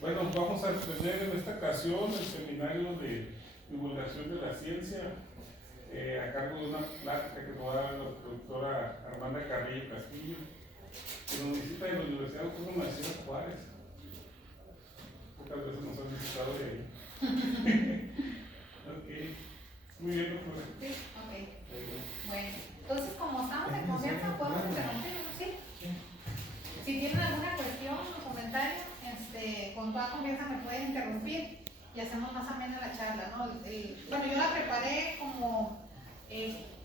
Bueno, vamos a tener en esta ocasión el seminario de divulgación de la ciencia a cargo de una plática que nos va a dar la doctora Armanda Carrillo Castillo, que nos visita de la Universidad Autónoma de Ciudad Juárez. Pocas veces nos han visitado de ahí. Ok, muy bien, doctora. Sí, ok. Bueno, entonces como estamos en confianza, podemos interrumpir, ¿sí? Si tienen alguna cuestión o comentario, con toda confianza me pueden interrumpir y hacemos más amena la charla, ¿no? Bueno, yo la preparé como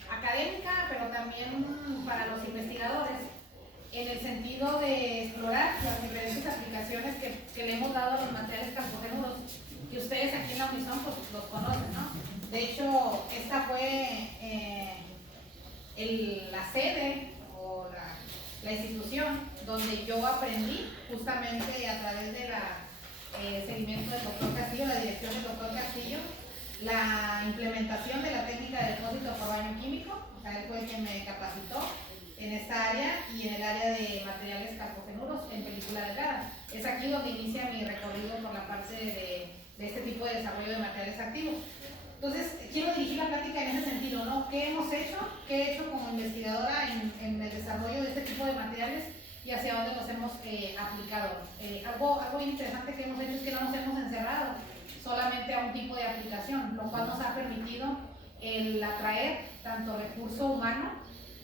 académica, pero también para los investigadores, en el sentido de explorar las diferentes aplicaciones que le hemos dado a los materiales carbogenuros, que ustedes aquí en la Unison pues, los conocen, ¿no? De hecho, esta fue la sede o la institución donde yo aprendí justamente a través de seguimiento del doctor Castillo, la dirección del doctor Castillo, la implementación de la técnica de depósito por baño químico. O sea, él fue quien me capacitó en esta área y en el área de materiales carbogenuros en película delgada. Es aquí donde inicia mi recorrido por la parte de este tipo de desarrollo de materiales activos. Entonces, quiero dirigir la plática en ese sentido, ¿no? ¿Qué hemos hecho? ¿Qué he hecho como investigadora en el desarrollo de este tipo de materiales y hacia dónde los hemos aplicado? Algo interesante que hemos hecho es que no nos hemos encerrado solamente a un tipo de aplicación, lo cual nos ha permitido el atraer tanto recurso humano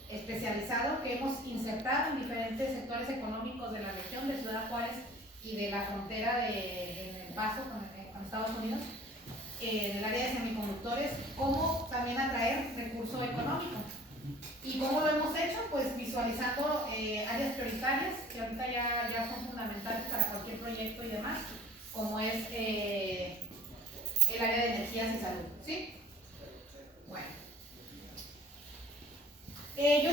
especializado que hemos insertado en diferentes sectores económicos de la región de Ciudad Juárez y de la frontera en El Paso con Estados Unidos, en el área de semiconductores, como también atraer recurso económico. ¿Y cómo lo hemos hecho? Pues visualizando áreas prioritarias que ahorita ya son fundamentales para cualquier proyecto y demás, como es el área de energías y salud, ¿sí? Bueno. Yo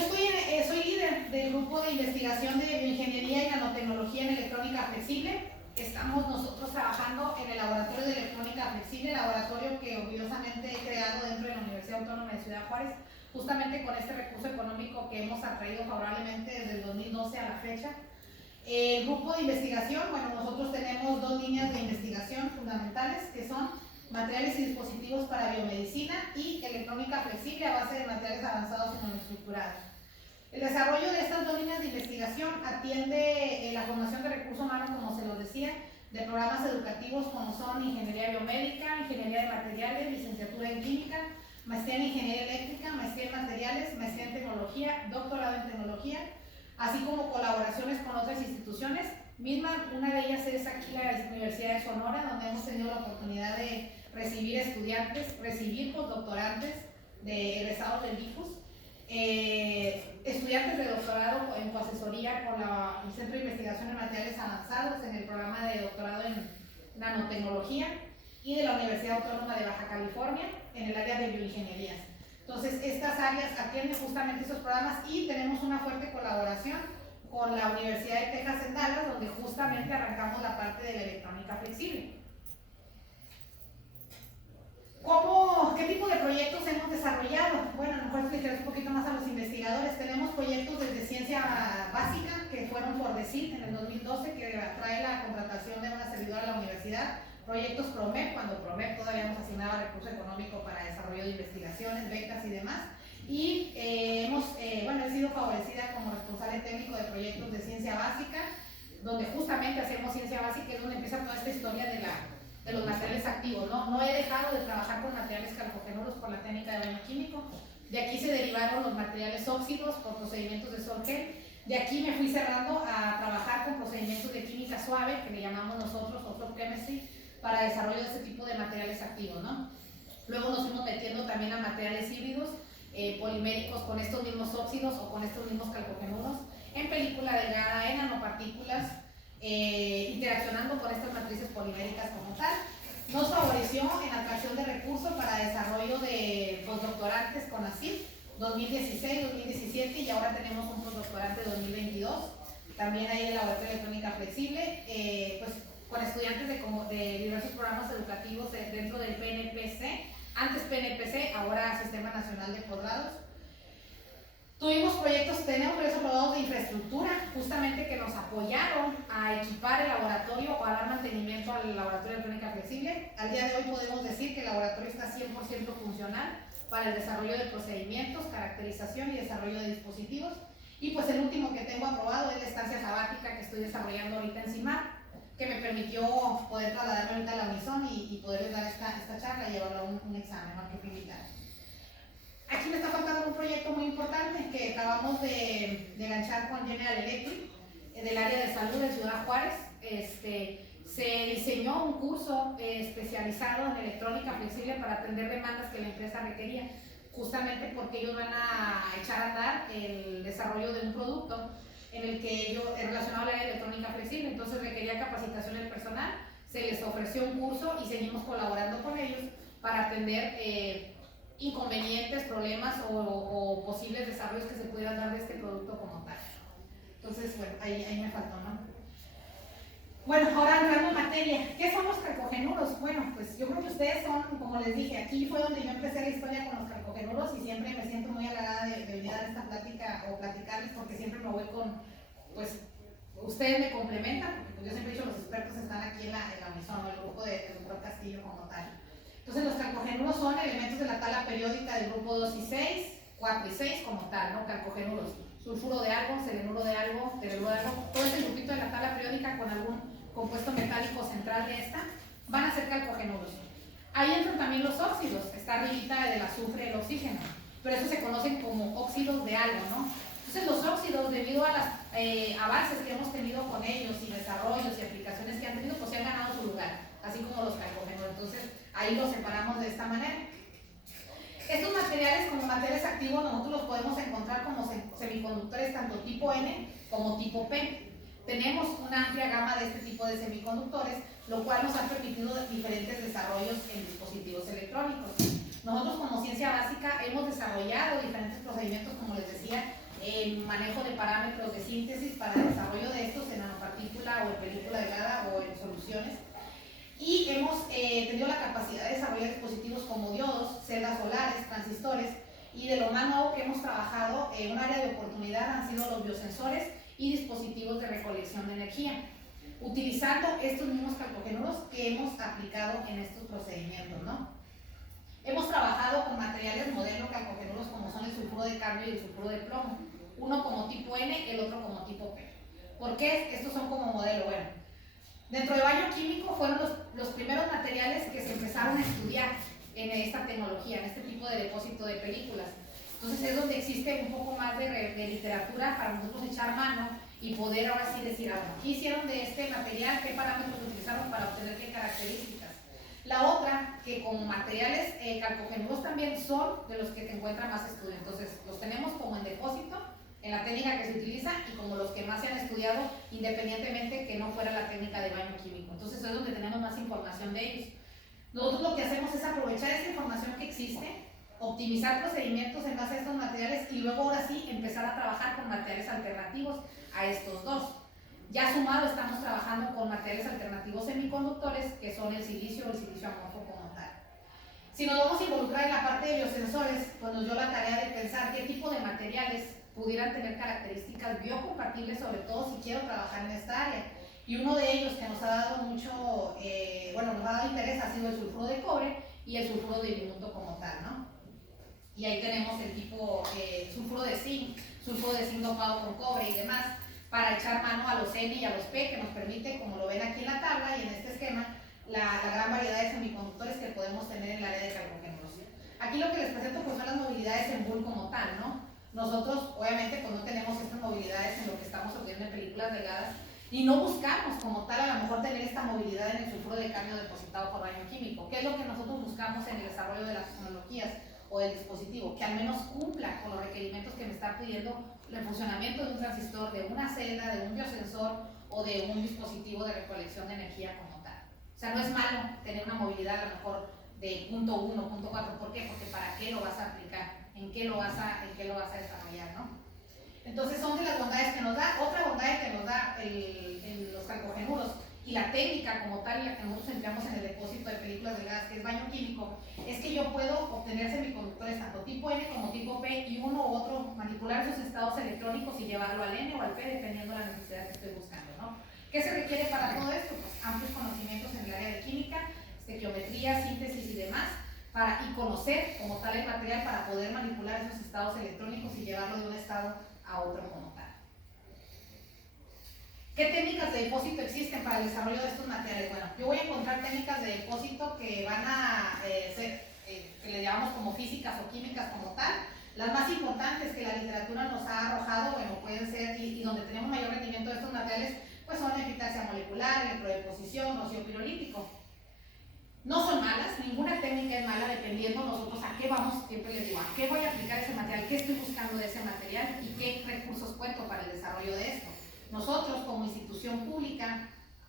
soy líder del grupo de investigación de bioingeniería y nanotecnología en electrónica flexible. Estamos nosotros trabajando en el laboratorio de electrónica flexible, laboratorio que orgullosamente he creado dentro de la Universidad Autónoma de Ciudad Juárez, justamente con este recurso económico que hemos atraído favorablemente desde el 2012 a la fecha. El grupo de investigación, bueno, nosotros tenemos dos líneas de investigación fundamentales que son materiales y dispositivos para biomedicina y electrónica flexible a base de materiales avanzados y monoestructurados. El desarrollo de estas dos líneas de investigación atiende la formación de recursos humanos, como se los decía, de programas educativos como son ingeniería biomédica, ingeniería de materiales, licenciatura en química, maestría en ingeniería eléctrica, maestría en materiales, maestría en tecnología, doctorado en tecnología, así como colaboraciones con otras instituciones. Una de ellas es aquí la Universidad de Sonora, donde hemos tenido la oportunidad de recibir estudiantes, recibir postdoctorantes de egresados del IFUS, estudiantes de doctorado en coasesoría con el Centro de Investigación en Materiales Avanzados en el programa de doctorado en nanotecnología y de la Universidad Autónoma de Baja California en el área de bioingenierías. Entonces, estas áreas atienden justamente esos programas y tenemos una fuerte colaboración con la Universidad de Texas en Dallas, donde justamente arrancamos la parte de la electrónica flexible. ¿Qué tipo de proyectos hemos desarrollado? Bueno, a lo mejor explicaré un poquito más a los investigadores. Tenemos proyectos desde ciencia básica, que fueron por DECIT en el 2012, que trae la contratación de una servidora a la universidad. Proyectos PROMEP, cuando PROMEP todavía nos asignaba recurso económico para desarrollo de investigaciones, becas y demás. Y he sido favorecida como responsable técnico de proyectos de ciencia básica, donde justamente hacemos ciencia básica, es donde empieza toda esta historia de los materiales activos, ¿no? No he dejado de trabajar con materiales carbogenuros por la técnica de baño químico. De aquí se derivaron los materiales óxidos por procedimientos de Solgel. De aquí me fui cerrando a trabajar con procedimientos de química suave, que le llamamos nosotros soft chemistry, para desarrollo de este tipo de materiales activos, ¿no? Luego nos fuimos metiendo también a materiales híbridos, poliméricos con estos mismos óxidos o con estos mismos carbogenuros, en película delgada, en nanopartículas, interaccionando con estas matrices poliméricas como tal. Nos favoreció en atracción de recursos para desarrollo de postdoctorantes con ACID 2016, 2017 y ahora tenemos un postdoctorante 2022. También hay el laboratorio de electrónica flexible, pues con estudiantes de diversos programas educativos dentro del PNPC, antes PNPC, ahora Sistema Nacional de Posgrados. Tenemos proyectos aprobados de infraestructura, justamente que nos apoyaron a equipar el laboratorio o a dar mantenimiento mantenimiento al laboratorio de electrónica flexible. Al día de hoy podemos decir que el laboratorio está 100% funcional para el desarrollo de procedimientos, caracterización y desarrollo de dispositivos. Y pues el último que tengo aprobado es la estancia sabática que estoy desarrollando ahorita en CIMAR, que me permitió poder trasladarme ahorita a la Unison y poderles dar esta charla y llevarlo a un examen, ¿no? Que fue invitar. Aquí me está faltando un proyecto muy importante que acabamos de lanzar con General Electric del área de salud de Ciudad Juárez. Se diseñó un curso especializado en electrónica flexible para atender demandas que la empresa requería, justamente porque ellos van a echar a andar el desarrollo de un producto en el que ellos, relacionado al área de electrónica flexible, entonces requería capacitación del personal, se les ofreció un curso y seguimos colaborando con ellos para atender inconvenientes, problemas o posibles desarrollos que se pudieran dar de este producto como tal. Entonces, bueno, ahí me faltó, ¿no? Bueno, ahora entrando en materia, ¿qué son los calcogenuros? Bueno, pues yo creo que ustedes son, como les dije, aquí fue donde yo empecé la historia con los calcogenuros y siempre me siento muy halagada de venir a dar esta plática o platicarles porque siempre me voy con, pues, ustedes me complementan, porque pues, yo siempre he dicho los expertos están aquí en la Unison, el grupo de Doctor Castillo como tal. Entonces los calcogenuros son elementos de la tabla periódica del grupo 2 y 6, 4 y 6 como tal, ¿no? Calcogenuros. Sulfuro de algo, selenuro de algo, teluro de algo, todo ese grupito de la tabla periódica con algún compuesto metálico central de esta, van a ser calcogenuros. Ahí entran también los óxidos, está arribita del azufre, el oxígeno, pero esos se conocen como óxidos de algo, ¿no? Entonces los óxidos, debido a los avances que hemos tenido con ellos y desarrollos y aplicaciones que han tenido, pues se han ganado su lugar, así como los calcogenuros. Entonces ahí los separamos de esta manera. Estos materiales como materiales activos nosotros los podemos encontrar como semiconductores tanto tipo N como tipo P. Tenemos una amplia gama de este tipo de semiconductores, lo cual nos ha permitido diferentes desarrollos en dispositivos electrónicos. Nosotros como ciencia básica hemos desarrollado diferentes procedimientos, como les decía, en manejo de parámetros de síntesis para el desarrollo de estos en nanopartícula o en película delgada o en soluciones. Y hemos tenido la capacidad de desarrollar dispositivos como diodos, celdas solares, transistores, y de lo más nuevo que hemos trabajado en un área de oportunidad han sido los biosensores y dispositivos de recolección de energía, utilizando estos mismos calcogenuros que hemos aplicado en estos procedimientos, ¿no? Hemos trabajado con materiales modelo calcogenuros como son el sulfuro de cadmio y el sulfuro de plomo, uno como tipo N, el otro como tipo P. ¿Por qué estos son como modelo? Bueno, dentro de baño químico fueron los primeros materiales que se empezaron a estudiar en esta tecnología, en este tipo de depósito de películas. Entonces es donde existe un poco más de literatura para nosotros echar mano y poder ahora sí decir, ¿qué hicieron de este material? ¿Qué parámetros utilizaron para obtener qué características? La otra, que como materiales calcogenuros también son de los que te encuentran más estudio. Entonces los tenemos como en depósito, en la técnica que se utiliza y como los que más se han estudiado independientemente que no fuera la técnica de baño químico. Entonces es donde tenemos más información de ellos. Nosotros lo que hacemos es aprovechar esa información que existe, optimizar procedimientos en base a estos materiales y luego ahora sí empezar a trabajar con materiales alternativos a estos dos. Ya sumado estamos trabajando con materiales alternativos semiconductores que son el silicio o el silicio amorfo como tal. Si nos vamos a involucrar en la parte de biosensores, pues nos dio la tarea de pensar qué tipo de materiales pudieran tener características biocompatibles, sobre todo si quiero trabajar en esta área. Y uno de ellos que nos ha dado mucho, nos ha dado interés ha sido el sulfuro de cobre y el sulfuro de ilumuto como tal, ¿no? Y ahí tenemos el tipo sulfuro de zinc dopado con cobre y demás, para echar mano a los N y a los P, que nos permite, como lo ven aquí en la tabla y en este esquema, la gran variedad de semiconductores que podemos tener en el área de calcogenuros. Aquí lo que les presento pues son las movilidades en bull como tal, ¿no? Nosotros, obviamente, pues no tenemos estas movilidades en lo que estamos obteniendo en películas delgadas y no buscamos como tal a lo mejor tener esta movilidad en el sulfuro de cadmio depositado por baño químico. ¿Qué es lo que nosotros buscamos en el desarrollo de las tecnologías o del dispositivo? Que al menos cumpla con los requerimientos que me está pidiendo el funcionamiento de un transistor, de una celda, de un biosensor o de un dispositivo de recolección de energía como tal. O sea, no es malo tener una movilidad a lo mejor de punto 1, punto 4. ¿Por qué? Porque ¿para qué lo vas a aplicar? ¿En qué lo vas a desarrollar, no? Entonces son de las bondades que nos da. Otra bondad que nos da los calcogenuros y la técnica como tal, la que nosotros empleamos en el depósito de películas delgadas, que es baño químico, es que yo puedo obtener semiconductores tanto tipo N como tipo P y uno u otro, manipular sus estados electrónicos y llevarlo al N o al P dependiendo de la necesidad que estoy buscando, ¿no? ¿Qué se requiere para todo esto? Pues amplios conocimientos y conocer como tal el material para poder manipular esos estados electrónicos y llevarlo de un estado a otro como tal. ¿Qué técnicas de depósito existen para el desarrollo de estos materiales? Bueno, yo voy a encontrar técnicas de depósito que van a ser, que le llamamos como físicas o químicas como tal. Las más importantes que la literatura nos ha arrojado, bueno, pueden ser, y donde tenemos mayor rendimiento de estos materiales, pues son epitaxia molecular, electrodeposición, rocío pirolítico. No son malas, ninguna técnica es mala, dependiendo nosotros a qué vamos, siempre les digo, a qué voy a aplicar ese material, qué estoy buscando de ese material y qué recursos cuento para el desarrollo de esto. Nosotros como institución pública,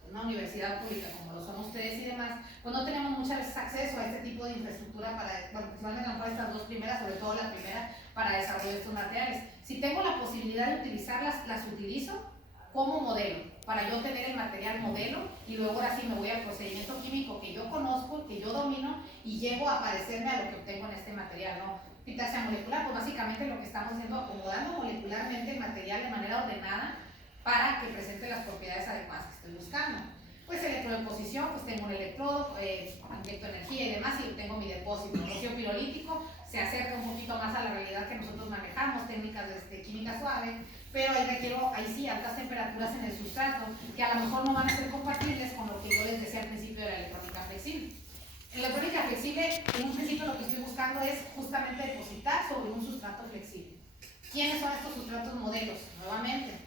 una universidad pública como lo son ustedes y demás, pues no tenemos muchas veces acceso a este tipo de infraestructura para, bueno, principalmente a lo mejor estas dos primeras, sobre todo la primera, para desarrollo de estos materiales. Si tengo la posibilidad de utilizarlas, las utilizo como modelo, para yo tener el material modelo y luego ahora sí me voy al procedimiento químico que yo conozco, que yo domino y llego a parecerme a lo que obtengo en este material, ¿no? Epitaxia molecular, pues básicamente lo que estamos haciendo, acomodando molecularmente el material de manera ordenada para que presente las propiedades adecuadas que estoy buscando. Pues electrodeposición, pues tengo un electrodo, inyecto energía y demás y obtengo mi depósito. Rocío pirolítico se acerca un poquito más a la realidad que nosotros manejamos, técnicas de química suave, pero ahí requiero, ahí sí, altas temperaturas en el sustrato, que a lo mejor no van a ser compatibles con lo que yo les decía al principio de la electrónica flexible. En la electrónica flexible, en un principio lo que estoy buscando es justamente depositar sobre un sustrato flexible. ¿Quiénes son estos sustratos modelos? Nuevamente,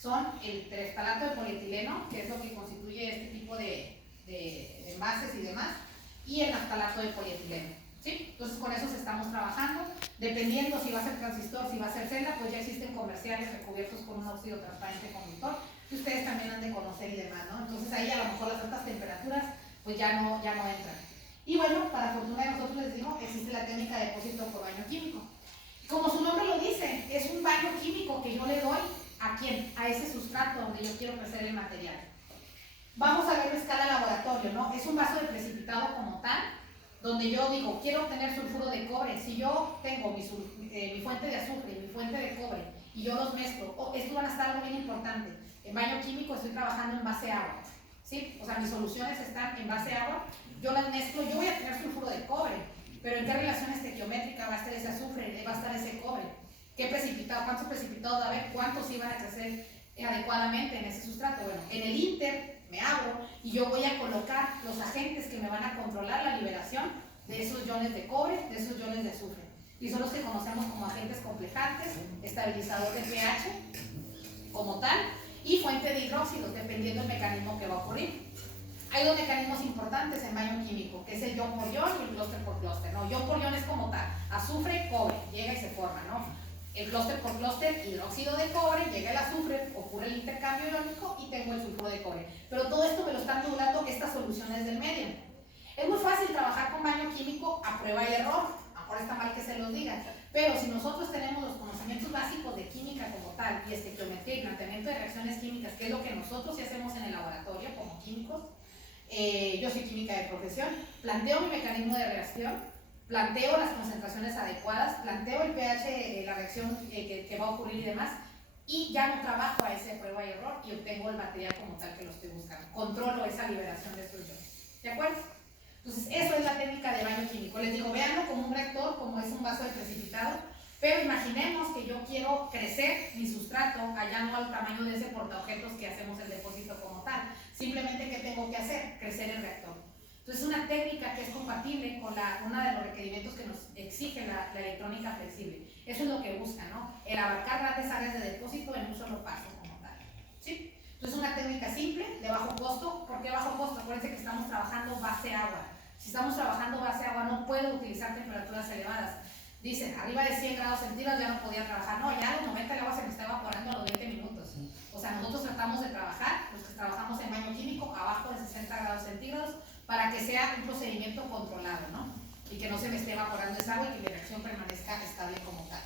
son el tereftalato de polietileno, que es lo que constituye este tipo de envases y demás, y el naftalato de polietileno. ¿Sí? Entonces con esos estamos trabajando, dependiendo si va a ser transistor, si va a ser celda, pues ya existen comerciales recubiertos con un óxido transparente conductor, que ustedes también han de conocer y demás, ¿no? Entonces ahí a lo mejor las altas temperaturas pues ya no entran. Y bueno, para fortuna de nosotros les digo, existe la técnica de depósito por baño químico. Como su nombre lo dice, es un baño químico que yo le doy ¿a quién? A ese sustrato donde yo quiero crecer el material. Vamos a ver la escala laboratorio, ¿no? Es un vaso de precipitado como tal, donde yo digo, quiero obtener sulfuro de cobre. Si yo tengo mi fuente de azufre y mi fuente de cobre y yo los mezclo, esto van a estar algo bien importante. En baño químico estoy trabajando en base agua, ¿sí? O sea, mis soluciones están en base agua, yo las mezclo, yo voy a tener sulfuro de cobre, pero ¿en qué relación estequiométrica va a estar ese azufre, va a estar ese cobre? ¿Qué precipitado, cuántos precipitados va a haber? ¿Cuántos iban a crecer adecuadamente en ese sustrato? Bueno, en el inter me abro y yo voy a colocar los agentes que me van a controlar la liberación de esos iones de cobre, de esos iones de azufre. Y son los que conocemos como agentes complejantes, estabilizador de pH como tal, y fuente de hidróxidos, dependiendo del mecanismo que va a ocurrir. Hay dos mecanismos importantes en baño químico, que es el ion por ion y el clúster por clúster, ¿no? Ion por ion es como tal, azufre, cobre, llega y se forma, ¿no? El clúster por clúster, hidróxido de cobre, llega el azufre, ocurre el intercambio iónico y tengo el sulfuro de cobre. Pero todo esto me lo están modulando estas soluciones del medio. Es muy fácil trabajar con baño químico a prueba y error, ahora está mal que se los diga, pero si nosotros tenemos los conocimientos básicos de química como tal y estequiometría y planteamiento de reacciones químicas, que es lo que nosotros sí hacemos en el laboratorio como químicos, yo soy química de profesión, planteo mi mecanismo de reacción, planteo las concentraciones adecuadas, planteo el pH, la reacción que va a ocurrir y demás, y ya no trabajo a ese prueba y error y obtengo el material como tal que lo estoy buscando. Controlo esa liberación de estos iones. ¿De acuerdo? Entonces, eso es la técnica de baño químico. Les digo, véanlo como un reactor, como es un vaso de precipitado, pero imaginemos que yo quiero crecer mi sustrato, allá no al tamaño de ese portaobjetos que hacemos el depósito como tal. Simplemente, ¿qué tengo que hacer? Crecer el reactor. Entonces, una técnica que es compatible con uno de los requerimientos que nos exige la electrónica flexible. Eso es lo que busca, ¿no? El abarcar grandes áreas de depósito en un solo paso como tal. ¿Sí? Entonces, una técnica simple, de bajo costo. ¿Por qué bajo costo? Acuérdense que estamos trabajando base agua. Si estamos trabajando base agua, no puedo utilizar temperaturas elevadas. Dicen, arriba de 100 grados centígrados ya no podía trabajar. No, ya a los 90 el agua se me está evaporando a los 20 minutos. O sea, nosotros tratamos de trabajar, los que trabajamos en baño químico, abajo de 60 grados centígrados, para que sea un procedimiento controlado, ¿no? Y que no se me esté evaporando esa agua y que mi reacción permanezca estable como tal.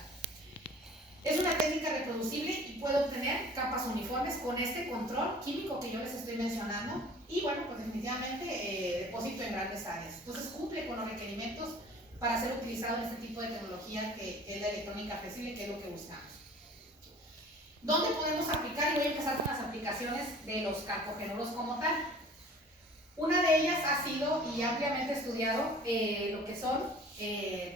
Es una técnica reproducible y puedo obtener capas uniformes con este control químico que yo les estoy mencionando. Y bueno, pues definitivamente depósito en grandes áreas. Entonces cumple con los requerimientos para ser utilizado en este tipo de tecnología que es la electrónica flexible, que es lo que buscamos. ¿Dónde podemos aplicar? Y voy a empezar con las aplicaciones de los carcogenolos como tal. Una de ellas ha sido, y y ampliamente estudiado lo que son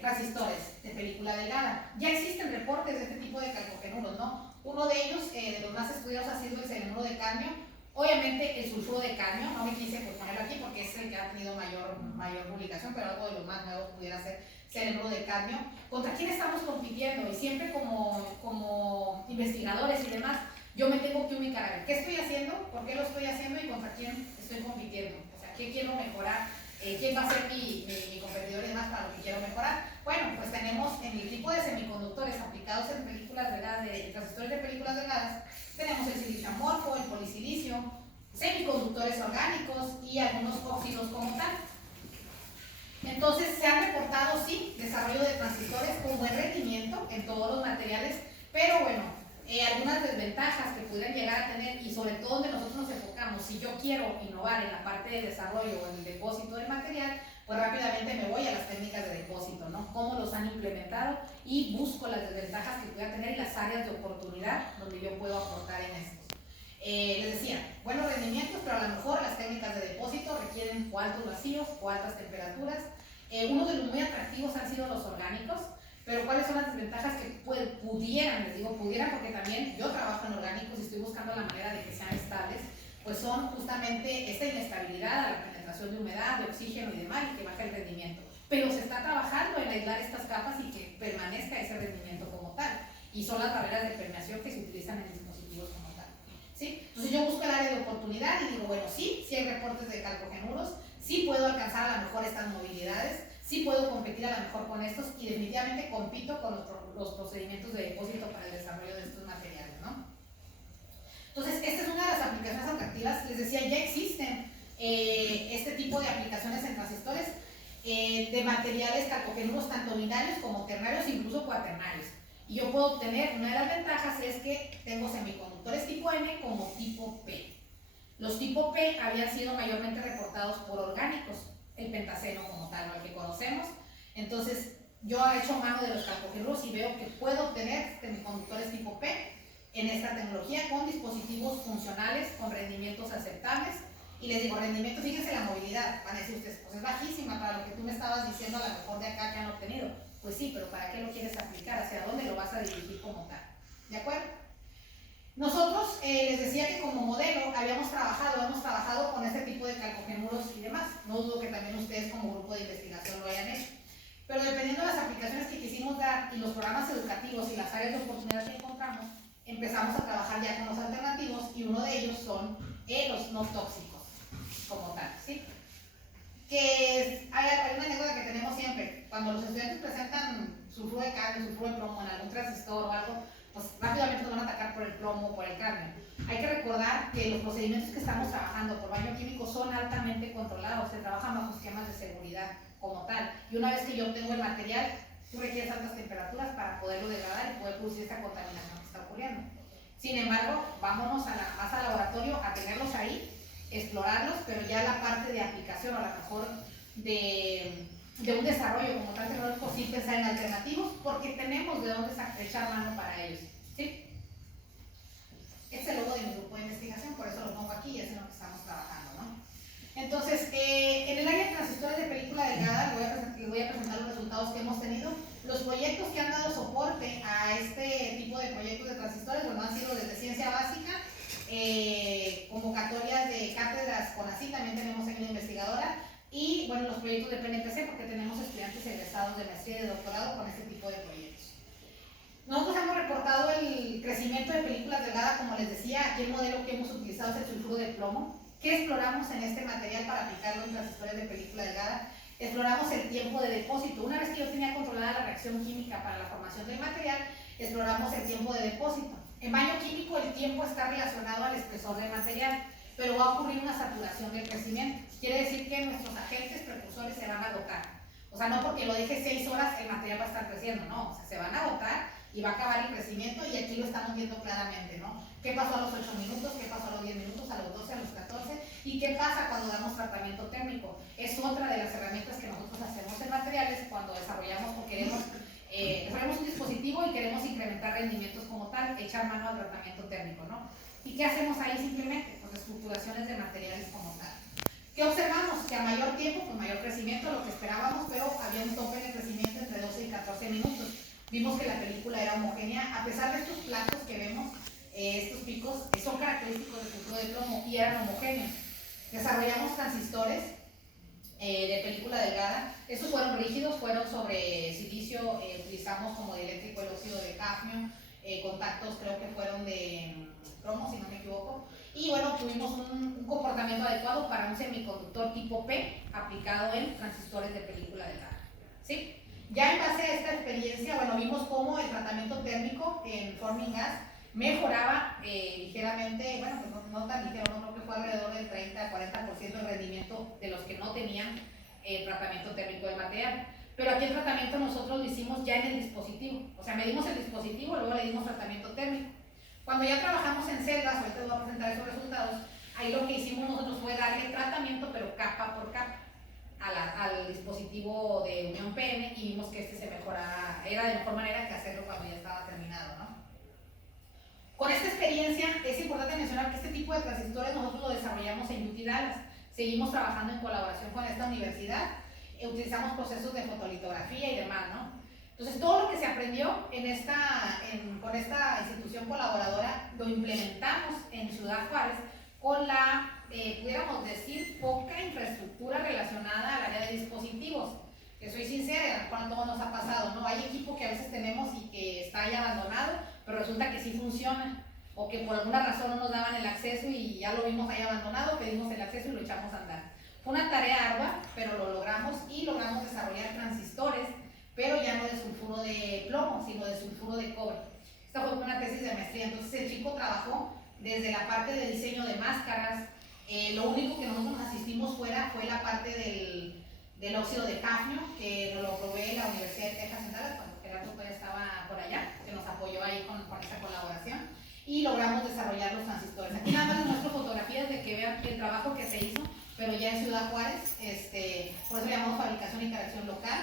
transistores de película delgada. Ya existen reportes de este tipo de calcogenuros, ¿no? Uno de ellos, de los más estudiados, ha sido el cianuro de cadmio. Obviamente el sulfuro de cadmio, no me quise ponerlo aquí porque es el que ha tenido mayor publicación, pero algo de los más nuevos pudiera ser cianuro de cadmio. ¿Contra quién estamos compitiendo? Y siempre como investigadores y demás, yo me tengo que ubicar a ver qué estoy haciendo, por qué lo estoy haciendo y contra quién estoy compitiendo. O sea, qué quiero mejorar, quién va a ser mi competidor y demás para lo que quiero mejorar. Bueno, pues tenemos en el tipo de semiconductores aplicados en películas delgadas, de transistores de películas delgadas, tenemos el silicio amorfo, el polisilicio, semiconductores orgánicos y algunos óxidos como tal. Entonces se han reportado, sí, desarrollo de transistores con buen rendimiento en todos los materiales, pero bueno, algunas desventajas que pudieran llegar a tener y sobre todo donde nosotros nos enfocamos, si yo quiero innovar en la parte de desarrollo o en el depósito del material, pues rápidamente me voy a las técnicas de depósito, ¿no? Cómo los han implementado y busco las desventajas que pueda tener y las áreas de oportunidad donde yo puedo aportar en estos. Les decía, buenos rendimientos, pero a lo mejor las técnicas de depósito requieren o altos vacíos o altas temperaturas. Uno de los muy atractivos han sido los orgánicos, pero ¿cuáles son las desventajas que pudieran? Les digo pudieran porque también yo trabajo en orgánicos y estoy buscando la manera de que sean estables, pues son justamente esta inestabilidad a la penetración de humedad, de oxígeno y demás, y que baja el rendimiento. Pero se está trabajando en aislar estas capas y que permanezca ese rendimiento como tal. Y son las barreras de permeación que se utilizan en dispositivos como tal. ¿Sí? Entonces yo busco el área de oportunidad y digo, bueno, sí hay reportes de calcogenuros, sí puedo alcanzar a lo mejor estas movilidades, sí puedo competir a lo mejor con estos y definitivamente compito con los procedimientos de depósito para el desarrollo de estos materiales, ¿no? Entonces, esta es una de las aplicaciones atractivas. Les decía, ya existen este tipo de aplicaciones en transistores de materiales calcogenuros tanto binarios como ternarios, incluso cuaternarios. Y yo puedo obtener, una de las ventajas es que tengo semiconductores tipo N como tipo P. Los tipo P habían sido mayormente reportados por orgánicos, el pentaceno como tal, ¿no? El que conocemos. Entonces, yo he hecho mano de los calcogenuros y veo que puedo obtener semiconductores tipo P en esta tecnología con dispositivos funcionales, con rendimientos aceptables. Y les digo, rendimiento, fíjense la movilidad, van a decir ustedes, pues es bajísima para lo que tú me estabas diciendo a lo mejor de acá que han obtenido. Pues sí, pero ¿para qué lo quieres aplicar? ¿Hacia dónde lo vas a dirigir como tal? ¿De acuerdo? Nosotros les decía que como modelo hemos trabajado con este tipo de calcogenuros y demás. No dudo que también ustedes como grupo de investigación lo hayan hecho. Pero dependiendo de las aplicaciones que quisimos dar y los programas educativos y las áreas de oportunidad que encontramos, empezamos a trabajar ya con los alternativos y uno de ellos son los no tóxicos, como tal, ¿sí? Que hay una anécdota que tenemos siempre. Cuando los estudiantes presentan sulfuro de cadmio, sulfuro de plomo en algún transistor o algo, pues rápidamente nos van a atacar por el plomo o por el cadmio. Hay que recordar que los procedimientos que estamos trabajando por baño químico son altamente controlados, se trabajan bajo esquemas de seguridad como tal. Y una vez que yo obtengo el material, tú requieres altas temperaturas para poderlo degradar y poder producir esta contaminación que está ocurriendo. Sin embargo, vámonos más al laboratorio a tenerlos ahí, explorarlos, pero ya la parte de aplicación, a lo mejor de un desarrollo como tal tecnológico, sí pensar en alternativos, porque tenemos de dónde echar mano para ellos, ¿sí? Este es el logo de mi grupo de investigación, por eso lo pongo aquí y es en lo que estamos trabajando, ¿no? Entonces, en el área de transistores de película delgada les voy a presentar los resultados que hemos tenido. Los proyectos que han dado soporte a este tipo de proyectos de transistores, bueno, han sido desde ciencia básica, convocatorias de cátedras con así, también tenemos aquí una investigadora, y bueno, los proyectos de PNPC, porque tenemos estudiantes egresados de maestría y de doctorado con este tipo de proyectos. Nosotros hemos reportado el crecimiento de películas delgadas, como les decía, aquí el modelo que hemos utilizado es el sulfuro de plomo. ¿Qué exploramos en este material para aplicarlo en transistores de película delgada? Exploramos el tiempo de depósito. Una vez que yo tenía controlada la reacción química para la formación del material, exploramos el tiempo de depósito. En baño químico el tiempo está relacionado al espesor del material, pero va a ocurrir una saturación del crecimiento. Quiere decir que nuestros agentes precursores se van a agotar. O sea, no porque lo deje 6 horas el material va a estar creciendo, no. O sea, se van a agotar y va a acabar el crecimiento y aquí lo estamos viendo claramente, ¿no? ¿Qué pasó a los 8 minutos? ¿Qué pasó a los 10 minutos? ¿A los 12? ¿A los 14? ¿Y qué pasa cuando damos tratamiento térmico? Es otra de las herramientas que nosotros hacemos en materiales cuando desarrollamos o queremos desarrollamos un dispositivo y queremos incrementar rendimientos como tal, echar mano al tratamiento térmico, ¿no? ¿Y qué hacemos ahí simplemente? Pues estructuraciones de materiales como tal. ¿Qué observamos? que a mayor tiempo, pues mayor crecimiento, lo que esperábamos, pero había un tope de crecimiento entre 12 y 14 minutos. Vimos que la película era homogénea, a pesar de estos platos que vemos, estos picos son característicos del sulfuro de plomo y eran homogéneos. Desarrollamos transistores de película delgada. Estos fueron rígidos, fueron sobre silicio, utilizamos como dieléctrico el óxido de cadmio, contactos creo que fueron de cromo, si no me equivoco. Y bueno, tuvimos un comportamiento adecuado para un semiconductor tipo P aplicado en transistores de película delgada. ¿Sí? Ya en base a esta experiencia, bueno, vimos cómo el tratamiento térmico en forming gas mejoraba ligeramente, bueno, pues no tan ligero, no creo que fue alrededor del 30-40% de rendimiento de los que no tenían tratamiento térmico del material. Pero aquí el tratamiento nosotros lo hicimos ya en el dispositivo, o sea, medimos el dispositivo, luego le dimos tratamiento térmico. Cuando ya trabajamos en celdas, ahorita les voy a presentar esos resultados, ahí lo que hicimos nosotros fue darle tratamiento, pero capa por capa, al dispositivo de unión PM, y vimos que este se mejoraba, era de mejor manera que hacerlo cuando ya estaba terminado, ¿no? Con esta experiencia es importante mencionar que este tipo de transistores nosotros lo desarrollamos en UT Dallas. Seguimos trabajando en colaboración con esta universidad, utilizamos procesos de fotolitografía y demás, ¿no? Entonces todo lo que se aprendió con esta institución colaboradora lo implementamos en Ciudad Juárez con la, pudiéramos decir, poca infraestructura relacionada al área de dispositivos. Que soy sincera, cuando todo nos ha pasado, ¿no? Hay equipo que a veces tenemos y que está ahí abandonado, pero resulta que sí funciona, o que por alguna razón no nos daban el acceso y ya lo vimos ahí abandonado, pedimos el acceso y lo echamos a andar. Fue una tarea ardua, pero lo logramos y logramos desarrollar transistores, pero ya no de sulfuro de plomo, sino de sulfuro de cobre. Esta fue una tesis de maestría, entonces el chico trabajó desde la parte de diseño de máscaras. Lo único que nosotros asistimos fue la parte del óxido de cadmio, que lo provee la Universidad de Texas en Dallas, cuando Gerardo todavía estaba por allá, que nos apoyó ahí con esta colaboración, y logramos desarrollar los transistores. Aquí nada más les muestro fotografías de que vean el trabajo que se hizo, pero ya en Ciudad Juárez, por eso le llamamos fabricación e interacción local.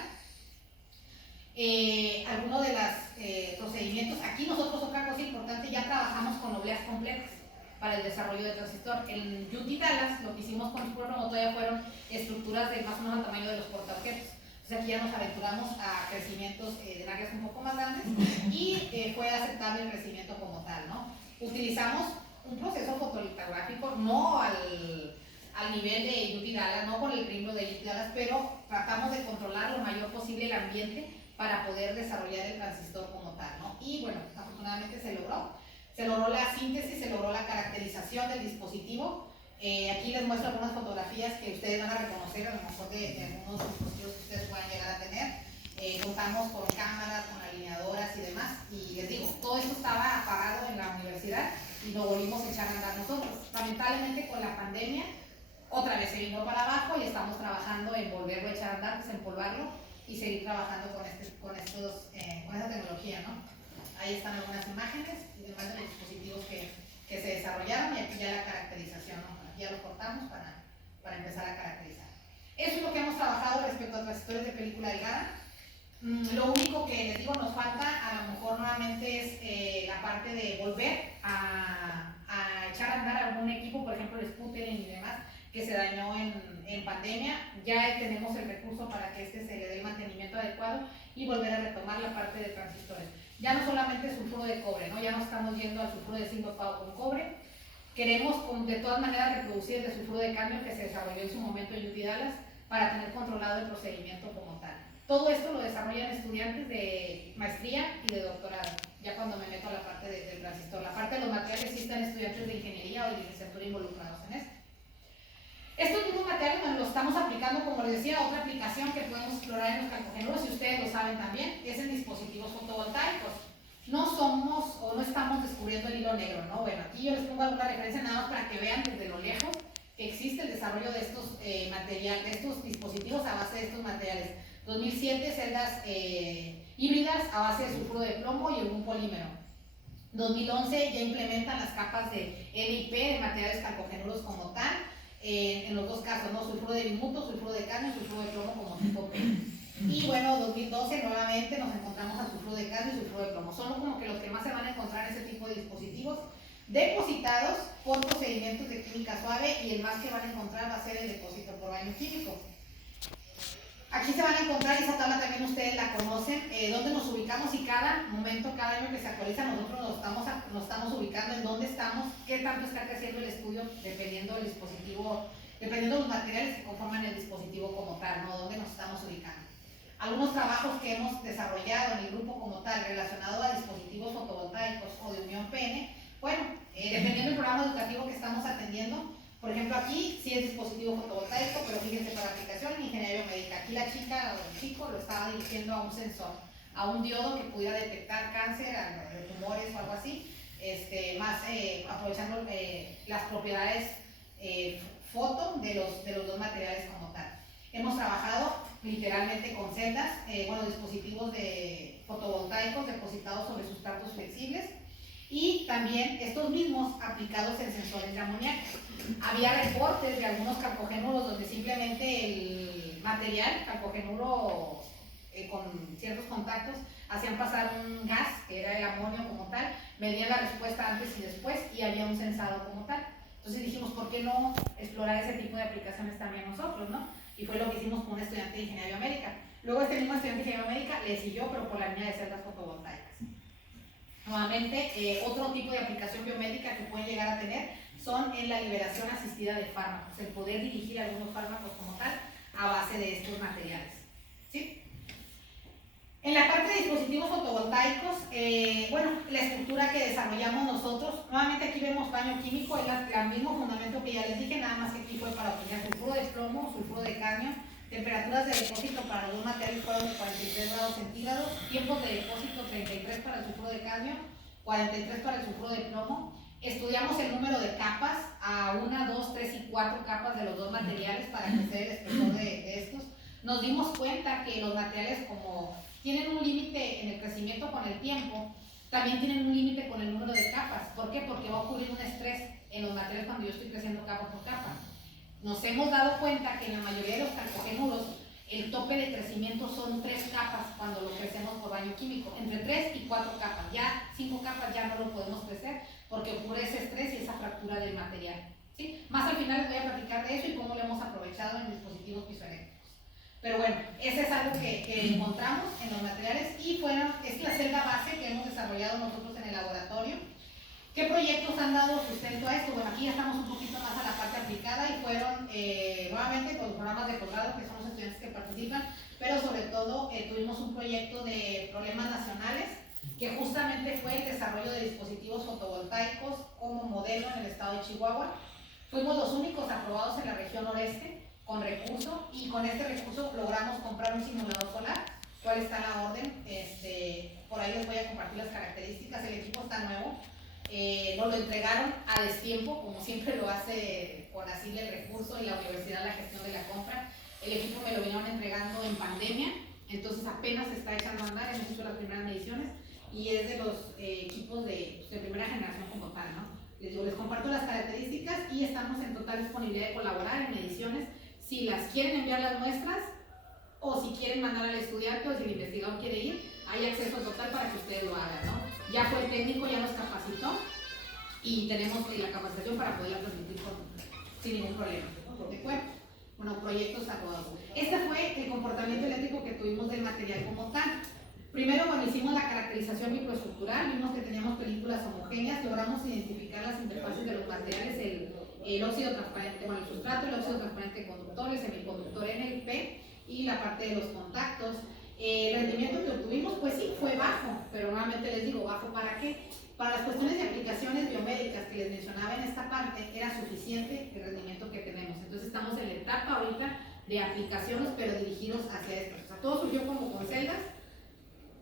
Algunos de los procedimientos, aquí nosotros otra cosa importante, ya trabajamos con obleas complejas para el desarrollo de transistor. En UT Dallas lo que hicimos con sulfuro todavía fueron estructuras de más o menos el tamaño de los portaobjetos. Entonces aquí ya nos aventuramos a crecimientos en áreas un poco más grandes y fue aceptable el crecimiento como tal, ¿no? Utilizamos un proceso fotolitográfico, no al nivel de UT Dallas, no con el ritmo de UT Dallas, pero tratamos de controlar lo mayor posible el ambiente para poder desarrollar el transistor como tal, ¿no? Y bueno, afortunadamente se logró. Se logró la síntesis, se logró la caracterización del dispositivo. Aquí les muestro algunas fotografías que ustedes van a reconocer, a lo mejor de algunos dispositivos que ustedes puedan llegar a tener. Contamos con cámaras, con alineadoras y demás. Y les digo, todo esto estaba apagado en la universidad y lo volvimos a echar a andar nosotros. Lamentablemente con la pandemia, otra vez se vino para abajo y estamos trabajando en volverlo a echar a andar, desempolvarlo y seguir trabajando con esta tecnología, ¿no? Ahí están algunas imágenes y demás de los dispositivos que se desarrollaron, y aquí ya la caracterización, ¿no? Aquí ya lo cortamos para empezar a caracterizar. Eso es lo que hemos trabajado respecto a transistores de película delgada. Lo único que les digo nos falta, a lo mejor nuevamente, es la parte de volver a echar a andar algún equipo, por ejemplo el Sputtering y demás, que se dañó en pandemia. Ya tenemos el recurso para que se le dé el mantenimiento adecuado y volver a retomar la parte de transistores. Ya no solamente sulfuro de cobre, ¿no? Ya no estamos yendo al sulfuro de zinc dopado con cobre. Queremos de todas maneras reproducir el de sulfuro de cadmio que se desarrolló en su momento en UT Dallas para tener controlado el procedimiento como tal. Todo esto lo desarrollan estudiantes de maestría y de doctorado, ya cuando me meto a la parte del transistor. La parte de los materiales sí están estudiantes de ingeniería o de licenciatura involucrados en esto. Estos mismos materiales los estamos aplicando, como les decía, a otra aplicación que podemos explorar en los calcogenuros, y ustedes lo saben también, es en dispositivos fotovoltaicos. No somos o no estamos descubriendo el hilo negro, ¿no? Bueno, aquí yo les pongo alguna referencia nada más para que vean desde lo lejos que existe el desarrollo de estos de estos dispositivos a base de estos materiales. 2007, celdas híbridas a base de sulfuro de plomo y algún polímero. 2011 ya implementan las capas de NIP, de materiales calcogenuros como tal. En los dos casos, ¿no? Sulfuro de bimuto, sulfuro de cadmio, sulfuro de plomo como tipo P. Y bueno, 2012 nuevamente nos encontramos al sulfuro de cadmio y sulfuro de plomo. Son como que los que más se van a encontrar en ese tipo de dispositivos. depositados por procedimientos de química suave, y el más que van a encontrar va a ser el depósito por baño químico. Aquí se van a encontrar, esa tabla también ustedes la conocen, dónde nos ubicamos, y cada momento, cada año que se actualiza, nosotros nos estamos ubicando en dónde estamos, qué tanto está creciendo el estudio, dependiendo del dispositivo, dependiendo de los materiales que conforman el dispositivo como tal, ¿no? Dónde nos estamos ubicando. Algunos trabajos que hemos desarrollado en el grupo como tal, relacionado a dispositivos fotovoltaicos o de unión PN, bueno, dependiendo del programa educativo que estamos atendiendo. Por ejemplo, aquí sí es dispositivo fotovoltaico, pero fíjense, para aplicación en ingeniería biomédica. Aquí la chica o el chico lo estaba dirigiendo a un sensor, a un diodo que pudiera detectar cáncer, tumores o algo así, aprovechando las propiedades foto de los dos materiales como tal. Hemos trabajado literalmente con celdas, dispositivos fotovoltaicos depositados sobre sustratos flexibles, y también estos mismos aplicados en sensores de amoníaco. Había reportes de algunos calcogenuros donde simplemente el material calcogenuro con ciertos contactos hacían pasar un gas, que era el amonio como tal, medían la respuesta antes y después, y había un sensado como tal. Entonces dijimos, ¿por qué no explorar ese tipo de aplicaciones también nosotros, no? Y fue lo que hicimos con un estudiante de ingeniería biomédica. Luego este mismo estudiante de ingeniería biomédica le siguió, pero por la línea de celdas fotovoltaicas. Nuevamente, otro tipo de aplicación biomédica que pueden llegar a tener son en la liberación asistida de fármacos, el poder dirigir algunos fármacos como tal a base de estos materiales, ¿sí? En la parte de dispositivos fotovoltaicos, la estructura que desarrollamos nosotros, nuevamente aquí vemos baño químico, es el mismo fundamento que ya les dije, nada más que aquí fue para obtener sulfuro de plomo, sulfuro de cadmio. Temperaturas de depósito para los materiales fueron de 43 grados centígrados, tiempos de depósito 33 para el sulfuro de cadmio, 43 para el sulfuro de plomo. Estudiamos el número de capas, a 1, 2, 3 y 4 capas de los dos materiales para crecer el espesor de estos. Nos dimos cuenta que los materiales, como tienen un límite en el crecimiento con el tiempo, también tienen un límite con el número de capas. ¿Por qué? Porque va a ocurrir un estrés en los materiales cuando yo estoy creciendo capa por capa. Nos hemos dado cuenta que en la mayoría de los calcogenuros el tope de crecimiento son 3 capas cuando lo crecemos por baño químico, entre 3 y 4 capas. Ya 5 capas ya no lo podemos crecer porque ocurre ese estrés y esa fractura del material, ¿sí? Más al final les voy a platicar de eso y cómo lo hemos aprovechado en dispositivos pizoeléctricos. Pero bueno, ese es algo que encontramos en los materiales, y es la celda base que hemos desarrollado nosotros en el laboratorio. ¿Qué proyectos han dado sustento a esto? Bueno, aquí ya estamos un poquito más a la parte aplicada, y fueron nuevamente con los programas de posgrado, que son los estudiantes que participan, pero sobre todo tuvimos un proyecto de problemas nacionales, que justamente fue el desarrollo de dispositivos fotovoltaicos como modelo en el estado de Chihuahua. Fuimos los únicos aprobados en la región noreste con recurso, y con este recurso logramos comprar un simulador solar, cual está a la orden. Por ahí les voy a compartir las características. El equipo está nuevo. Nos lo entregaron a destiempo, como siempre lo hace CONACYT el recurso y la universidad la gestión de la compra. El equipo me lo vinieron entregando en pandemia, entonces apenas se está echando a andar. Hemos hecho las primeras mediciones y es de los equipos de primera generación como tal, ¿no? Les comparto las características y estamos en total disponibilidad de colaborar en mediciones. Si las quieren enviar las muestras, o si quieren mandar al estudiante, o si el investigador quiere ir, hay acceso total para que ustedes lo hagan, ¿no? Ya fue el técnico, ya nos capacitó, y tenemos la capacitación para poderla transmitir sin ningún problema. ¿De acuerdo? Bueno, proyectos aprobados. Este fue el comportamiento eléctrico que tuvimos del material como tal. Primero, cuando hicimos la caracterización microestructural, vimos que teníamos películas homogéneas, logramos identificar las interfaces de los materiales, el óxido transparente, el sustrato, el óxido transparente conductor, el semiconductor NLP y la parte de los contactos. El rendimiento que obtuvimos, pues sí, fue bajo, pero nuevamente les digo, ¿bajo para qué? Para las cuestiones de aplicaciones biomédicas que les mencionaba en esta parte, era suficiente el rendimiento que tenemos. Entonces estamos en la etapa ahorita de aplicaciones, pero dirigidos hacia esto. O sea, todo surgió como con celdas.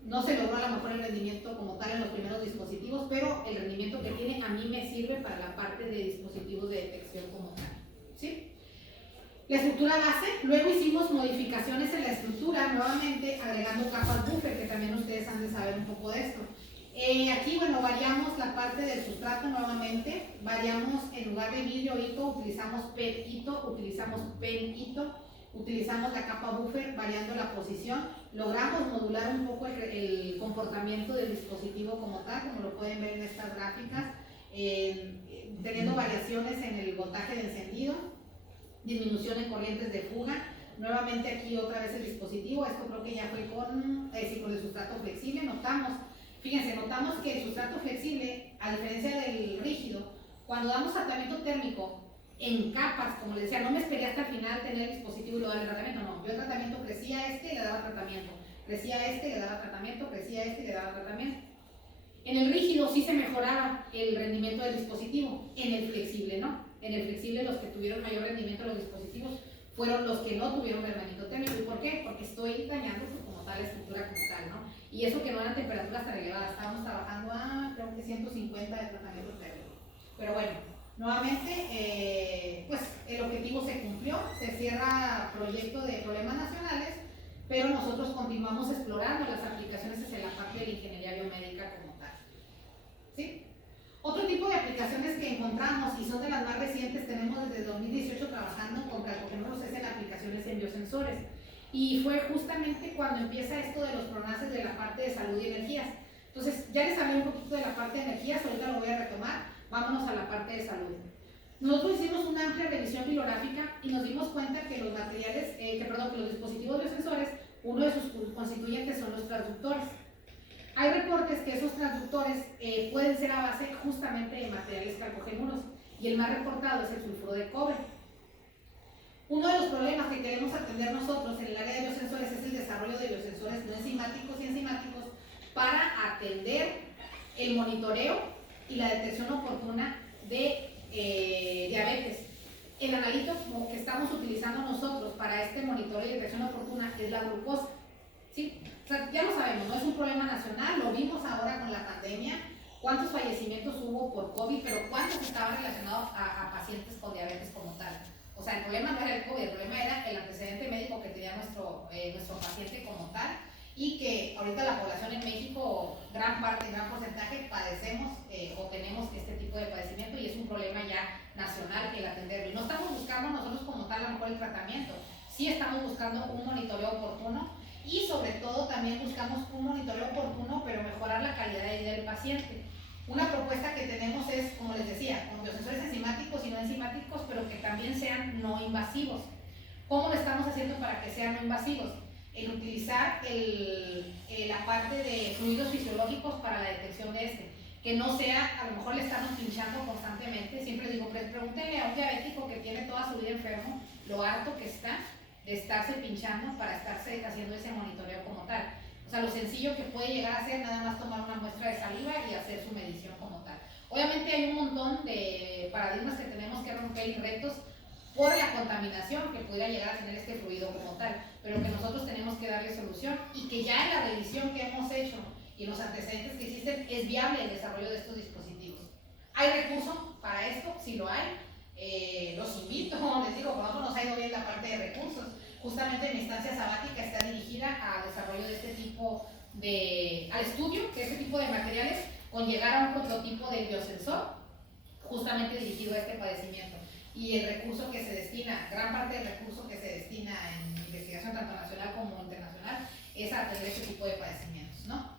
No se logró a lo mejor el rendimiento como tal en los primeros dispositivos, pero el rendimiento que tiene a mí me sirve para la parte de dispositivos de detección como tal, ¿sí? La estructura base, luego hicimos modificaciones en la estructura, nuevamente agregando capas buffer, que también ustedes han de saber un poco de esto. Aquí, bueno, variamos la parte del sustrato nuevamente, variamos en lugar de vidrio hito, utilizamos PET hito, utilizamos PEN hito, utilizamos la capa buffer variando la posición, logramos modular un poco el comportamiento del dispositivo como tal, como lo pueden ver en estas gráficas. teniendo variaciones en el voltaje de encendido, disminución en corrientes de fuga. Nuevamente aquí otra vez el dispositivo, esto creo que ya fue con el sustrato flexible. Notamos que el sustrato flexible, a diferencia del rígido, cuando damos tratamiento térmico en capas, como les decía, no me esperé hasta el final tener el dispositivo y luego darle tratamiento, no, yo el tratamiento crecía y le daba tratamiento, crecía y le daba tratamiento, crecía y le daba tratamiento. En el rígido sí se mejoraba el rendimiento del dispositivo, en el flexible no. En el flexible los que tuvieron mayor rendimiento de los dispositivos fueron los que no tuvieron rendimiento térmico. ¿Y por qué? Porque estoy dañando pues, como tal la estructura como tal, ¿no? Y eso que no eran temperaturas tan elevadas, estábamos trabajando a creo que 150 de tratamiento térmico. Pero bueno, nuevamente, pues el objetivo se cumplió, se cierra proyecto de problemas nacionales, pero nosotros continuamos explorando las aplicaciones hacia la parte de la ingeniería biomédica como tal. ¿Sí? Otro tipo de aplicaciones que encontramos, y son de las más recientes, tenemos desde 2018 trabajando con calcogéneros en aplicaciones en biosensores. Y fue justamente cuando empieza esto de los pronaces de la parte de salud y energías. Entonces, ya les hablé un poquito de la parte de energías, ahorita lo voy a retomar. Vámonos a la parte de salud. Nosotros hicimos una amplia revisión bibliográfica y nos dimos cuenta que los materiales, que los dispositivos biosensores, uno de sus constituyentes son los transductores. Hay reportes que esos transductores pueden ser a base justamente de materiales calcogénuros y el más reportado es el sulfuro de cobre. Uno de los problemas que queremos atender nosotros en el área de biosensores es el desarrollo de biosensores no enzimáticos y enzimáticos para atender el monitoreo y la detección oportuna de diabetes. El analito que estamos utilizando nosotros para este monitoreo y detección oportuna es la glucosa. ¿Sí? O sea, ya lo sabemos, no es un problema nacional, lo vimos ahora con la pandemia, cuántos fallecimientos hubo por COVID, pero cuántos estaban relacionados a pacientes con diabetes como tal. O sea, el problema no era el COVID, el problema era el antecedente médico que tenía nuestro paciente como tal, y que ahorita la población en México, gran porcentaje, padecemos o tenemos este tipo de padecimiento y es un problema ya nacional el atenderlo. Y no estamos buscando nosotros como tal a lo mejor el tratamiento, sí estamos buscando un monitoreo oportuno y sobre todo también buscamos un monitoreo oportuno, pero mejorar la calidad de vida del paciente. Una propuesta que tenemos es, como les decía, con biosensores enzimáticos y no enzimáticos, pero que también sean no invasivos. ¿Cómo lo estamos haciendo para que sean no invasivos? El utilizar la parte de fluidos fisiológicos para la detección de que no sea, a lo mejor le estamos pinchando constantemente. Siempre digo, pregúntenle a un diabético que tiene toda su vida enfermo lo harto que está de estarse pinchando para estarse haciendo ese monitoreo como tal. O sea, lo sencillo que puede llegar a ser nada más tomar una muestra de saliva y hacer su medición como tal. Obviamente hay un montón de paradigmas que tenemos que romper y retos por la contaminación que pudiera llegar a tener este fluido como tal, pero que nosotros tenemos que darle solución y que ya en la revisión que hemos hecho y en los antecedentes que existen es viable el desarrollo de estos dispositivos. ¿Hay recursos para esto? Sí lo hay. Los invito, les digo, por nosotros nos ha ido bien la parte de recursos. Justamente mi instancia sabática está dirigida al desarrollo de este tipo al estudio de este tipo de materiales con llegar a un prototipo del biosensor justamente dirigido a este padecimiento. Y el recurso que se destina, gran parte del recurso que se destina en investigación tanto nacional como internacional es a atender este tipo de padecimientos, ¿no?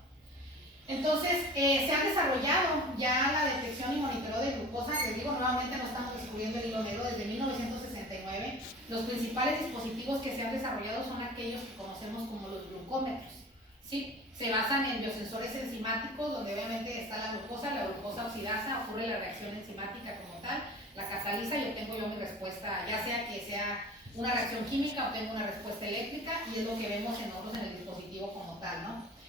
Entonces, se han desarrollado ya la detección y monitoreo de glucosa. Les digo, nuevamente no estamos descubriendo el hilo negro desde 1969. Los principales dispositivos que se han desarrollado son aquellos que conocemos como los glucómetros. ¿Sí? Se basan en biosensores enzimáticos, donde obviamente está la glucosa oxidasa, ocurre la reacción enzimática como tal, la cataliza y obtengo yo mi respuesta, ya sea que sea una reacción química o tengo una respuesta eléctrica, y es lo que vemos en nosotros en el dispositivo como tal, ¿no?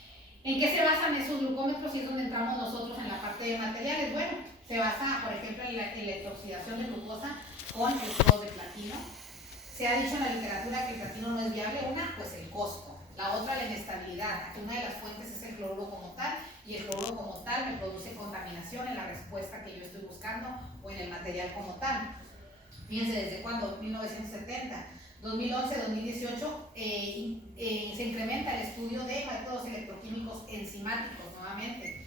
¿En qué se basan esos glucómetros? Y es donde entramos nosotros en la parte de materiales. Bueno, se basa, por ejemplo, en la electroxidación de glucosa con electrodos de platino. Se ha dicho en la literatura que el platino no es viable. Una, pues el costo. La otra, la inestabilidad. Aquí una de las fuentes es el cloruro como tal, y el cloruro como tal me produce contaminación en la respuesta que yo estoy buscando o en el material como tal. Fíjense, ¿desde cuándo? 1970. 2011, 2018, se incrementa el estudio de métodos electroquímicos enzimáticos nuevamente.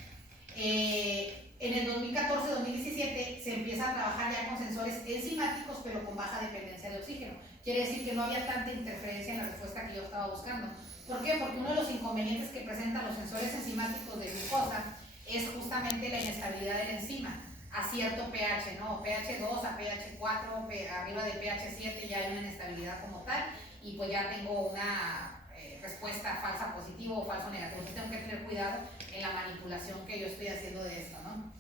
En el 2014-2017 se empieza a trabajar ya con sensores enzimáticos, pero con baja dependencia de oxígeno. Quiere decir que no había tanta interferencia en la respuesta que yo estaba buscando. ¿Por qué? Porque uno de los inconvenientes que presentan los sensores enzimáticos de glucosa es justamente la inestabilidad de la enzima. a cierto pH, ¿no? pH 2 a pH 4, arriba de pH 7 ya hay una inestabilidad como tal, y pues ya tengo una respuesta falsa positivo o falso negativo. Entonces tengo que tener cuidado en la manipulación que yo estoy haciendo de esto, ¿no?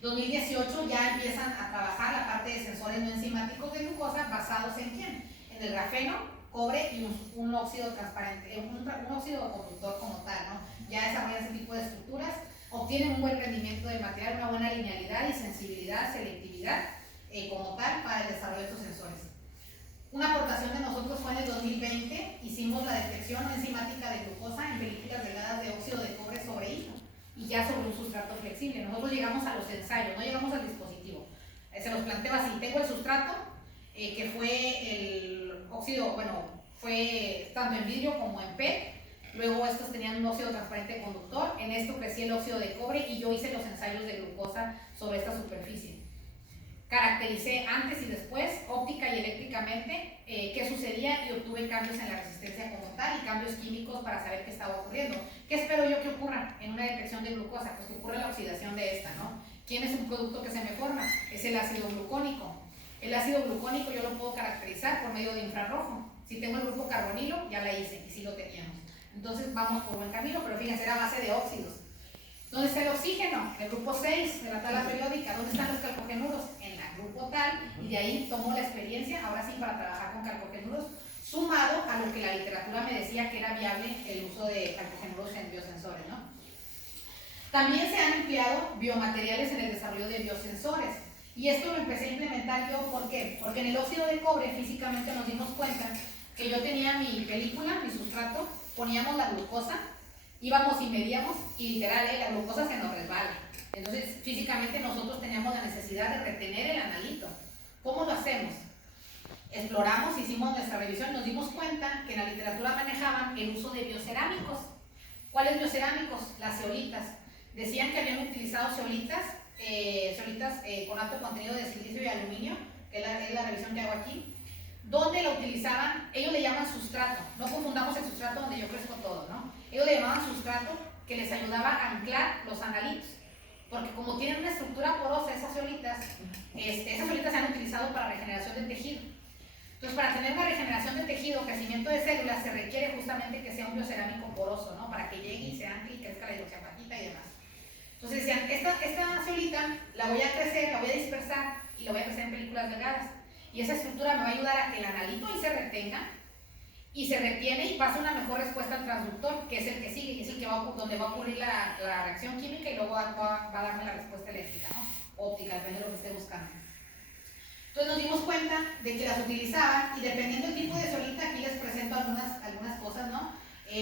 2018 ya empiezan a trabajar la parte de sensores no enzimáticos de glucosa basados en ¿quién? En el grafeno, cobre y un óxido transparente, un óxido conductor como tal, ¿no? Ya desarrollan ese tipo de estructuras, obtienen un buen rendimiento del material, una buena linealidad y sensibilidad, selectividad como tal para el desarrollo de estos sensores. Una aportación de nosotros fue en el 2020, hicimos la detección enzimática de glucosa en películas delgadas de óxido de cobre sobre hilo y ya sobre un sustrato flexible. Nosotros llegamos a los ensayos, no llegamos al dispositivo. Se los planteo así: tengo el sustrato, que fue el óxido, bueno, fue tanto en vidrio como en PET. Luego estos tenían un óxido transparente conductor, en esto crecí el óxido de cobre y yo hice los ensayos de glucosa sobre esta superficie. Caractericé antes y después, óptica y eléctricamente, qué sucedía y obtuve cambios en la resistencia como tal y cambios químicos para saber qué estaba ocurriendo. ¿Qué espero yo que ocurra en una detección de glucosa? Pues que ocurra la oxidación de esta, ¿no? ¿Quién es un producto que se me forma? Es el ácido glucónico. El ácido glucónico yo lo puedo caracterizar por medio de infrarrojo. Si tengo el grupo carbonilo, ya la hice y sí lo teníamos. Entonces vamos por buen camino, pero fíjense, era a base de óxidos. ¿Dónde está el oxígeno? El grupo 6 de la tabla periódica. ¿Dónde están los calcogenuros? En el grupo tal, y de ahí tomo la experiencia, ahora sí, para trabajar con calcogenuros, sumado a lo que la literatura me decía que era viable el uso de calcogenuros en biosensores, ¿no? También se han empleado biomateriales en el desarrollo de biosensores. Y esto lo empecé a implementar yo, ¿por qué? Porque en el óxido de cobre físicamente nos dimos cuenta que yo tenía mi película, mi sustrato, poníamos la glucosa, íbamos y medíamos y literal, la glucosa se nos resbala. Entonces, físicamente nosotros teníamos la necesidad de retener el analito. ¿Cómo lo hacemos? Exploramos, hicimos nuestra revisión y nos dimos cuenta que en la literatura manejaban el uso de biocerámicos. ¿Cuáles biocerámicos? Las zeolitas. Decían que habían utilizado zeolitas con alto contenido de silicio y aluminio, que es la revisión que hago aquí, donde lo utilizaban, ellos le llaman sustrato. No confundamos el sustrato donde yo crezco todo, ¿no? Ellos le llamaban sustrato, que les ayudaba a anclar los analitos. Porque como tienen una estructura porosa, esas zeolitas se han utilizado para regeneración de tejido. Entonces, para tener una regeneración de tejido, crecimiento de células, se requiere justamente que sea un biocerámico poroso, ¿no? Para que llegue y se ancle y crezca la hidroxiapatita y demás. Entonces decían, esta zeolita la voy a crecer, la voy a dispersar y la voy a crecer en películas delgadas. Y esa estructura me va a ayudar a que el analito ahí se retenga y se retiene y pasa una mejor respuesta al transductor, que es el que sigue, que es el que donde va a ocurrir la reacción química y luego va a darme la respuesta eléctrica, ¿no? Óptica, depende de lo que esté buscando. Entonces nos dimos cuenta de que las utilizaban y dependiendo del tipo de zeolita, aquí les presento algunas cosas, ¿no?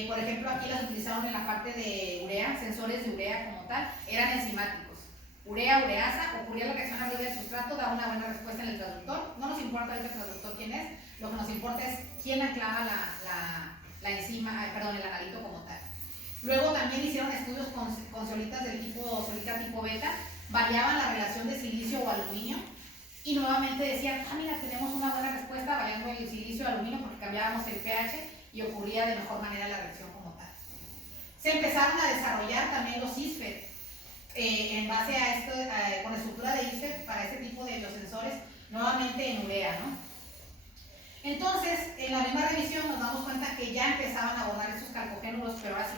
Por ejemplo, aquí las utilizaron en la parte de urea, sensores de urea como tal, eran enzimáticos. Urea, ureasa, ocurría la reacción arriba del sustrato, da una buena respuesta en el transductor. No nos importa ahorita el transductor quién es, lo que nos importa es quién anclaba la enzima, el analito como tal. Luego también hicieron estudios con zeolitas del tipo zeolita tipo beta, variaban la relación de silicio o aluminio y nuevamente decían, mira, tenemos una buena respuesta variando el silicio-aluminio porque cambiábamos el pH y ocurría de mejor manera la reacción como tal. Se empezaron a desarrollar también los ISFET en base a esto, con estructura de ISFET para este tipo de biosensores, nuevamente en urea, ¿no? Entonces, en la misma revisión nos damos cuenta que ya empezaban a abordar estos calcogénuros, pero ahora sí